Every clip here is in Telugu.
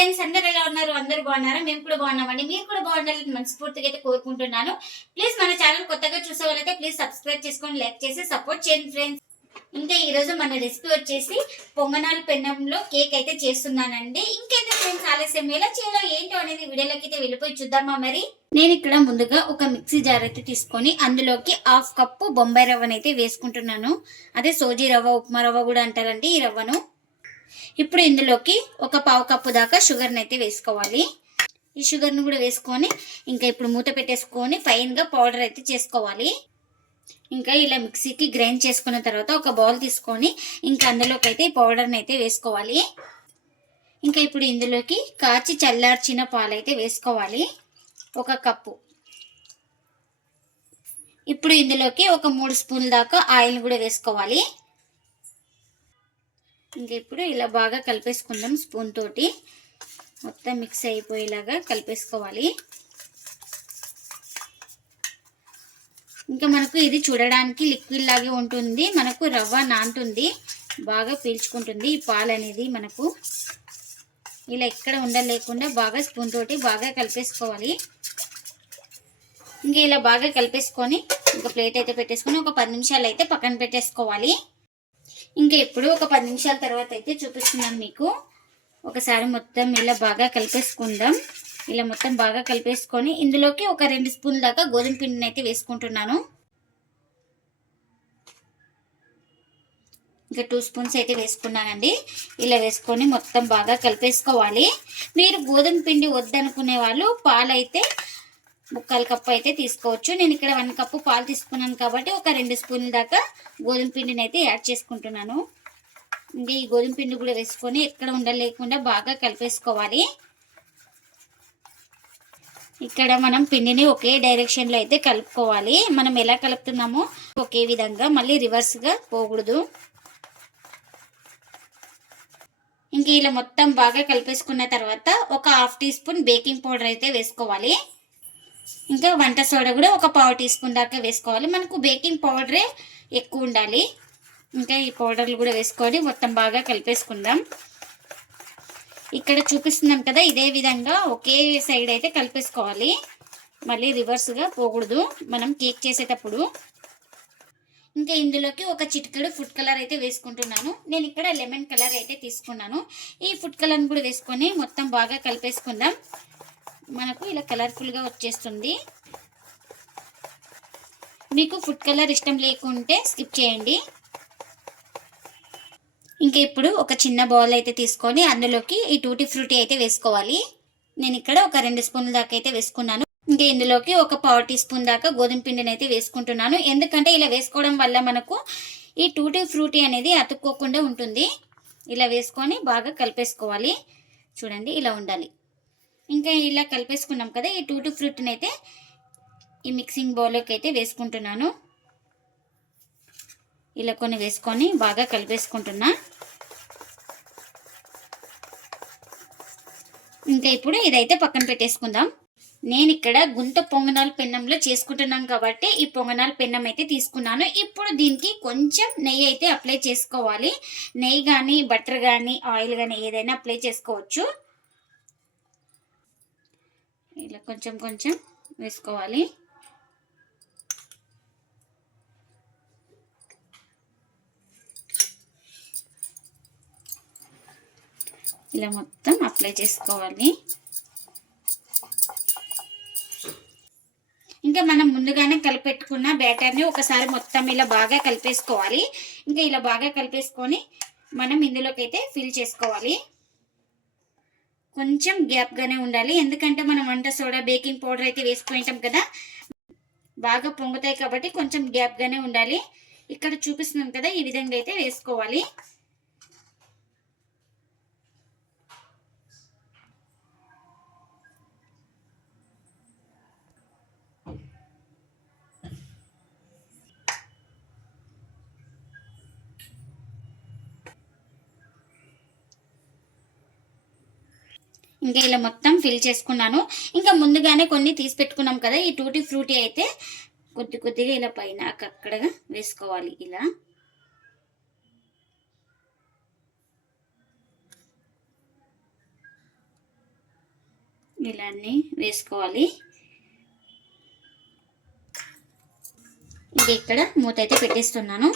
ఫ్రెండ్స్, అందరు ఎలా ఉన్నారు? అందరూ బాగున్నారా? మేము కూడా బాగున్నామండి. మీరు కూడా బాగుండాలని మనస్ఫూర్తిగా అయితే కోరుకుంటున్నాను. ప్లీజ్ మన ఛానల్ కొత్తగా చూసే వాళ్ళైతే ప్లీజ్ సబ్స్క్రైబ్ చేసుకొని లైక్ చేసి సపోర్ట్ చేయండి ఫ్రెండ్స్. ఇంకా ఈ రోజు మన రెసిపీ వచ్చేసి పొంగనాల పెన్నంలో కేక్ అయితే చేస్తున్నానండి. ఇంకెందుకు ఫ్రెండ్స్ ఆలస్యం, ఎలా చేయాలో ఏంటో అనేది వీడియోలోకి అయితే వెళ్ళిపోయి చూద్దామా మరి. నేను ఇక్కడ ముందుగా ఒక మిక్సీ జార్ అయితే తీసుకొని అందులోకి 1/2 కప్పు బొంబాయి రవ్వను అయితే వేసుకుంటున్నాను. అదే సోజీ రవ్వ, ఉప్మా రవ్వ కూడా అంటారండి ఈ రవ్వను. ఇప్పుడు ఇందులోకి ఒక 1/4 కప్పు దాకా షుగర్ని అయితే వేసుకోవాలి. ఈ షుగర్ను కూడా వేసుకొని ఇంకా ఇప్పుడు మూత పెట్టేసుకొని ఫైన్గా పౌడర్ అయితే చేసుకోవాలి. ఇంకా ఇలా మిక్సీకి గ్రైండ్ చేసుకున్న తర్వాత ఒక బౌల్ తీసుకొని ఇంకా అందులోకి అయితే ఈ పౌడర్ని అయితే వేసుకోవాలి. ఇంకా ఇప్పుడు ఇందులోకి కాచి చల్లార్చిన పాలు అయితే వేసుకోవాలి, 1 కప్పు. ఇప్పుడు ఇందులోకి ఒక 3 స్పూన్ల దాకా ఆయిల్ కూడా వేసుకోవాలి. ఇంకా ఇప్పుడు ఇలా బాగా కలిపేసుకుందాం. స్పూన్ తోటి మొత్తం మిక్స్ అయిపోయేలాగా కలిపేసుకోవాలి. ఇంకా మనకు ఇది చూడడానికి లిక్విడ్ లాగే ఉంటుంది, మనకు రవ్వ నాంటుంది, బాగా పీల్చుకుంటుంది ఈ పాలు అనేది. మనకు ఇలా ఎక్కడ ఉండలేకుండా బాగా స్పూన్ తోటి బాగా కలిపేసుకోవాలి. ఇంకా ఇలా బాగా కలిపేసుకొని ఇంకా ప్లేట్ అయితే పెట్టేసుకొని ఒక 10 నిమిషాలు అయితే పక్కన పెట్టేసుకోవాలి. ఇంకా ఇప్పుడు ఒక 10 నిమిషాల తర్వాత అయితే చూపిస్తున్నాను మీకు. ఒకసారి మొత్తం ఇలా బాగా కలిపేసుకుందాం. ఇలా మొత్తం బాగా కలిపేసుకొని ఇందులోకి ఒక 2 స్పూన్ల దాకా గోధుమ పిండిని అయితే వేసుకుంటున్నాను. ఇంకా 2 స్పూన్స్ అయితే వేసుకున్నానండి. ఇలా వేసుకొని మొత్తం బాగా కలిపేసుకోవాలి. మీరు గోధుమ పిండి వద్దనుకునే వాళ్ళు పాలు అయితే 1/4 కప్పు అయితే తీసుకోవచ్చు. నేను ఇక్కడ 1 కప్పు పాలు తీసుకున్నాను కాబట్టి ఒక 2 స్పూన్ల దాకా గోధుమ పిండిని అయితే యాడ్ చేసుకుంటున్నాను. ఇంకా ఈ గోధుమ పిండి కూడా వేసుకొని ఎక్కడ ఉండలేకుండా బాగా కలిపేసుకోవాలి. ఇక్కడ మనం పిండిని ఒకే డైరెక్షన్లో అయితే కలుపుకోవాలి. మనం ఎలా కలుపుతున్నామో ఒకే విధంగా, మళ్ళీ రివర్స్గా పోకూడదు. ఇంకా ఇలా మొత్తం బాగా కలిపేసుకున్న తర్వాత ఒక 1/2 టీ స్పూన్ బేకింగ్ పౌడర్ అయితే వేసుకోవాలి. ఇంకా వంట సోడా కూడా ఒక 1/4 టీ స్పూన్ దాకా వేసుకోవాలి. మనకు బేకింగ్ పౌడరే ఎక్కువ ఉండాలి. ఇంకా ఈ పౌడర్లు కూడా వేసుకొని మొత్తం బాగా కలిపేసుకుందాం. ఇక్కడ చూపిస్తున్నాం కదా, ఇదే విధంగా ఒకే సైడ్ అయితే కలిపేసుకోవాలి, మళ్ళీ రివర్స్గా పోకూడదు మనం కేక్ చేసేటప్పుడు. ఇంకా ఇందులోకి ఒక చిటికెడు ఫుడ్ కలర్ అయితే వేసుకుంటున్నాను. నేను ఇక్కడ లెమన్ కలర్ అయితే తీసుకున్నాను. ఈ ఫుడ్ కలర్ని కూడా వేసుకొని మొత్తం బాగా కలిపేసుకుందాం. మనకు ఇలా కలర్ఫుల్గా వచ్చేస్తుంది. మీకు ఫుడ్ కలర్ ఇష్టం లేకుంటే స్కిప్ చేయండి. ఇంకా ఇప్పుడు ఒక చిన్న బౌల్ అయితే తీసుకొని అందులోకి ఈ టూటీ ఫ్రూటీ అయితే వేసుకోవాలి. నేను ఇక్కడ ఒక 2 స్పూన్ల దాకా అయితే వేసుకున్నాను. ఇంకా ఇందులోకి ఒక 1/4 టీ స్పూన్ దాకా గోధుమ పిండిని అయితే వేసుకుంటున్నాను. ఎందుకంటే ఇలా వేసుకోవడం వల్ల మనకు ఈ టూటీ ఫ్రూటీ అనేది అతుక్కోకుండా ఉంటుంది. ఇలా వేసుకొని బాగా కలిపేసుకోవాలి. చూడండి ఇలా ఉండాలి. ఇంకా ఇలా కలిపేసుకున్నాం కదా, ఈ టూటీ ఫ్రూట్ని అయితే ఈ మిక్సింగ్ బౌల్లోకి అయితే వేసుకుంటున్నాను. ఇలా కొన్ని వేసుకొని బాగా కలిపేసుకుంటున్నా. ఇంకా ఇప్పుడు ఇదైతే పక్కన పెట్టేసుకుందాం. నేను ఇక్కడ గుంట పొంగనాల పెన్నంలో చేసుకుంటున్నాను కాబట్టి ఈ పొంగనాల పెన్నం అయితే తీసుకున్నాను. ఇప్పుడు దీనికి కొంచెం నెయ్యి అయితే అప్లై చేసుకోవాలి. నెయ్యి కానీ బటర్ కానీ ఆయిల్ కానీ ఏదైనా అప్లై చేసుకోవచ్చు. ఇలా కొంచెం కొంచెం వేసుకోవాలి. ఇలా మొత్తం అప్లై చేసుకోవాలి. ఇంకా మనం ముందుగానే కలిపెట్టుకున్న బ్యాటర్ని ఒకసారి మొత్తం ఇలా బాగా కలిపేసుకోవాలి. ఇంకా ఇలా బాగా కలిపేసుకొని మనం ఇందులోకి అయితే ఫిల్ చేసుకోవాలి. కొంచెం గ్యాప్గానే ఉండాలి, ఎందుకంటే మనం వంట సోడా బేకింగ్ పౌడర్ అయితే వేసుకుంటాం కదా, బాగా పొంగుతాయి కాబట్టి కొంచెం గ్యాప్గానే ఉండాలి. ఇక్కడ చూపిస్తున్నాం కదా, ఈ విధంగా అయితే వేసుకోవాలి. ఇంకా ఇలా మొత్తం ఫిల్ చేసుకున్నాను. ఇంకా ముందుగానే కొన్ని తీసి పెట్టుకున్నాం కదా, ఈ టూటీ ఫ్రూటీ అయితే కొద్ది కొద్దిగా ఇలా పైన అక్కడగా వేసుకోవాలి. ఇలా ఇలా అన్నీ వేసుకోవాలి. ఇది ఇక్కడ మూత అయితే పెట్టేస్తున్నాను.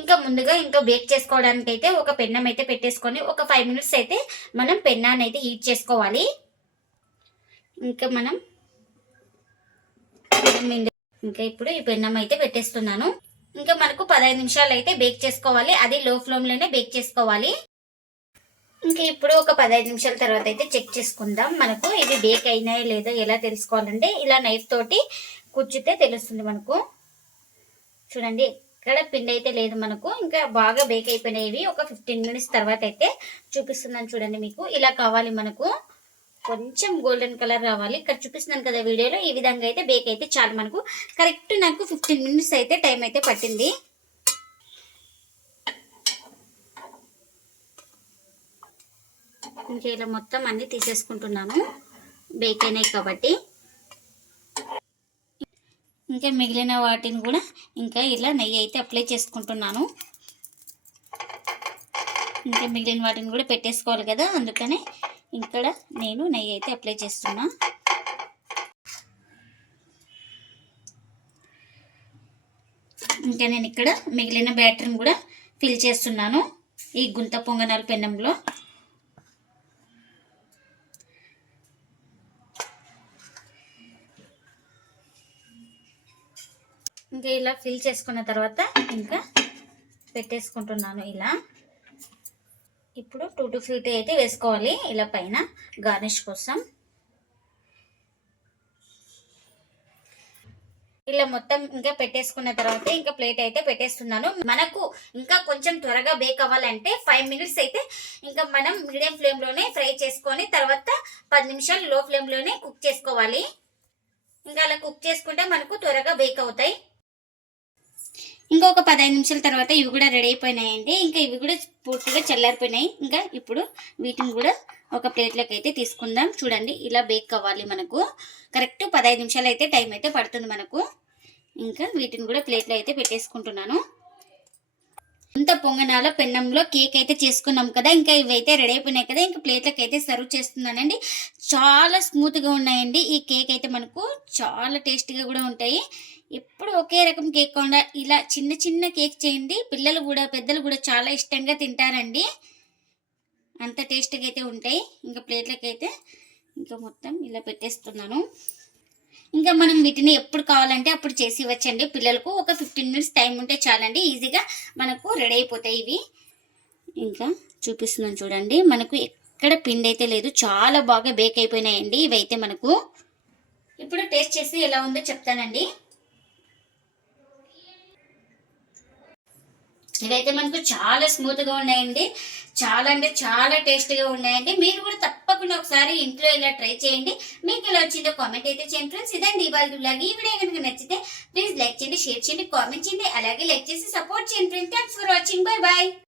ఇంకా ముందుగా బేక్ చేసుకోవడానికి అయితే ఒక పెన్నం అయితే పెట్టేసుకొని ఒక 5 మినిట్స్ అయితే మనం పెన్నాన్ని అయితే హీట్ చేసుకోవాలి. ఇంకా మనం ఇంకా ఇప్పుడు ఈ పెన్నం అయితే పెట్టేస్తున్నాను. ఇంకా మనకు 15 నిమిషాలు అయితే బేక్ చేసుకోవాలి. అది లో ఫ్లేమ్లోనే బేక్ చేసుకోవాలి. ఇంకా ఇప్పుడు ఒక 15 నిమిషాల తర్వాత అయితే చెక్ చేసుకుందాం. మనకు ఇది బేక్ అయినాయో లేదో ఎలా తెలుసుకోవాలంటే ఇలా నైఫ్ తోటి కుచ్చితే తెలుస్తుంది మనకు. చూడండి ఇక్కడ పిండి అయితే లేదు మనకు. ఇంకా బాగా బేక్ అయిపోయినాయి. ఒక 15 మినిట్స్ తర్వాత అయితే చూపిస్తున్నాను చూడండి. మీకు ఇలా కావాలి, మనకు కొంచెం గోల్డెన్ కలర్ రావాలి. ఇక్కడ చూపిస్తున్నాను కదా వీడియోలో, ఈ విధంగా అయితే బేక్ అయితే చాలు మనకు. కరెక్ట్ నాకు 15 మినిట్స్ అయితే టైం అయితే పట్టింది. ఇంకా ఇలా మొత్తం అన్ని తీసేసుకుంటున్నాను, బేక్ అయినాయి కాబట్టి. ఇంకా మిగిలిన వాటిని కూడా ఇంకా ఇలా నెయ్యి అయితే అప్లై చేసుకుంటున్నాను. ఇంకా మిగిలిన వాటిని కూడా పెట్టేసుకోవాలి కదా, అందుకనే ఇక్కడ నేను నెయ్యి అయితే అప్లై చేస్తున్నా. ఇంకా నేను ఇక్కడ మిగిలిన బ్యాటర్ని కూడా ఫిల్ చేస్తున్నాను ఈ గుంత పొంగనాల పెన్నంలో. ఇంకా ఇలా ఫిల్ చేసుకున్న తర్వాత ఇంకా పెట్టేసుకుంటున్నాను ఇలా. ఇప్పుడు 2 to 3 అయితే వేసుకోవాలి ఇలా పైన గార్నిష్ కోసం. ఇలా మొత్తం ఇంకా పెట్టేసుకున్న తర్వాత ఇంకా ప్లేట్ అయితే పెట్టేస్తున్నాను. మనకు ఇంకా కొంచెం త్వరగా బేక్ అవ్వాలంటే 5 మినిట్స్ అయితే ఇంకా మనం మీడియం ఫ్లేమ్లోనే ఫ్రై చేసుకొని తర్వాత 10 నిమిషాలు లో ఫ్లేమ్లోనే కుక్ చేసుకోవాలి. ఇంకా అలా కుక్ చేసుకుంటే మనకు త్వరగా బేక్ అవుతాయి. ఇంకొక 15 నిమిషాల తర్వాత ఇవి కూడా రెడీ అయిపోయినాయండి. ఇంకా ఇవి కూడా పూర్తిగా చల్లారిపోయినాయి. ఇంకా ఇప్పుడు వీటిని కూడా ఒక ప్లేట్లోకి అయితే తీసుకుందాం. చూడండి ఇలా బేక్ అవ్వాలి మనకు. కరెక్ట్ 15 నిమిషాలు అయితే టైం అయితే పడుతుంది మనకు. ఇంకా వీటిని కూడా ప్లేట్లో అయితే పెట్టేసుకుంటున్నాను. ఇంత పొంగనాల పెన్నంలో కేక్ అయితే చేసుకున్నాం కదా, ఇంకా ఇవైతే రెడీ అయిపోయినాయి కదా. ఇంకా ప్లేట్లకి అయితే సర్వ్ చేస్తున్నానండి. చాలా స్మూత్గా ఉన్నాయండి. ఈ కేక్ అయితే మనకు చాలా టేస్టీగా కూడా ఉంటాయి. ఎప్పుడు ఒకే రకం కేక్ కాకుండా ఇలా చిన్న చిన్న కేక్ చేయండి, పిల్లలు కూడా పెద్దలు కూడా చాలా ఇష్టంగా తింటారండి. అంత టేస్టీగా అయితే ఉంటాయి. ఇంకా ప్లేట్లకి అయితే ఇంకా మొత్తం ఇలా పెట్టేస్తున్నాను. ఇంకా మనం వీటిని ఎప్పుడు కావాలంటే అప్పుడు చేసి ఇవ్వచ్చండి పిల్లలకు. ఒక 15 మినిట్స్ టైం ఉంటే చాలండి, ఈజీగా మనకు రెడీ అయిపోతాయి ఇవి. ఇంకా చూపిస్తున్నాను చూడండి, మనకు ఎక్కడ పిండి అయితే లేదు, చాలా బాగా బేక్ అయిపోయినాయండి ఇవైతే మనకు. ఇప్పుడు టేస్ట్ చేసి ఎలా ఉందో చెప్తానండి. ఇవైతే మనకు చాలా స్మూత్గా ఉన్నాయండి, చాలా అంటే చాలా టేస్టీగా ఉన్నాయండి. మీరు కూడా తప్పకుండా ఒకసారి ఇంట్లో ఇలా ట్రై చేయండి. మీకు ఎలా వచ్చిందో కామెంట్ అయితే చేయండి ఫ్రెండ్స్. ఇదండి ఇవాళ వ్లాగ్. ఈ వీడియో కనుక నచ్చితే ప్లీజ్ లైక్ చేయండి, షేర్ చేయండి, కామెంట్ చేయండి, అలాగే లైక్ చేసి సపోర్ట్ చేయండి friends. Thanks for watching. Bye bye.